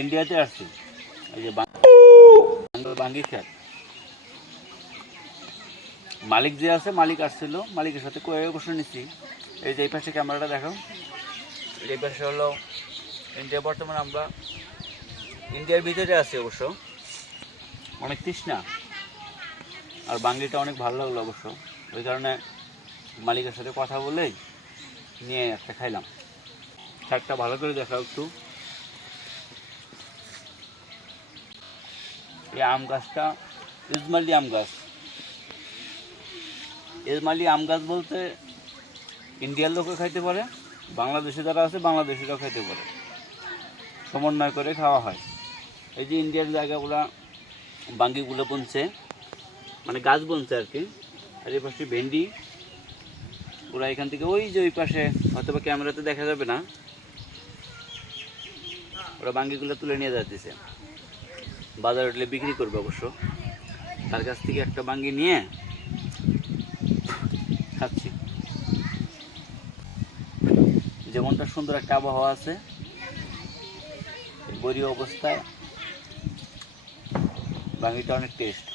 ইন্ডিয়াতে আসছি। এই যে বাঙ্গি খেত। মালিক যে আছে, মালিক আসছিল। মালিকের সাথে কয়ে বসে নিচ্ছি এই যে এই পাশে ক্যামেরাটা দেখো। এই পাশে হলো ইন্ডিয়া বর্তমানে আমরা ইন্ডিয়ার ভিতরে আছি অবশ্য। অনেক তৃষ্ণা। আর বাঙ্গিটা অনেক ভালো লাগল অবশ্য। ওই কারণে মালিকের সাথে কথা বলেই নিয়ে একটা খাইলাম। শাকটা ভালো করে দেখাও একটু। এই আম গাছটা ইসমাইলি আম গাছ। ইসমাইলি আম গাছ বলতে ইন্ডিয়ার লোকও খাইতে পারে, বাংলাদেশে যারা আছে বাংলাদেশিরাও খাইতে পারে। সমন্বয় করে খাওয়া হয়। এই যে ইন্ডিয়ার জায়গাগুলো, বাঙ্গিগুলো বনছে মানে গাছ বনছে আর কি, আর এই পাশে ভেন্ডি, ওরা এখান থেকে ওই যে ওই পাশে হয়তো বা ক্যামেরাতে দেখা যাবে না। ওরা বাঙ্গিগুলো তুলে নিয়ে যাচ্ছে বাজারে উঠলে বিক্রি করবে অবশ্য। তার কাছ থেকে একটা বাঙ্গি নিয়ে খাচ্ছি। যেমনটা সুন্দর একটা আবহাওয়া আছে বড়ি অবস্থায় বাঙ্গিটা অনেক টেস্ট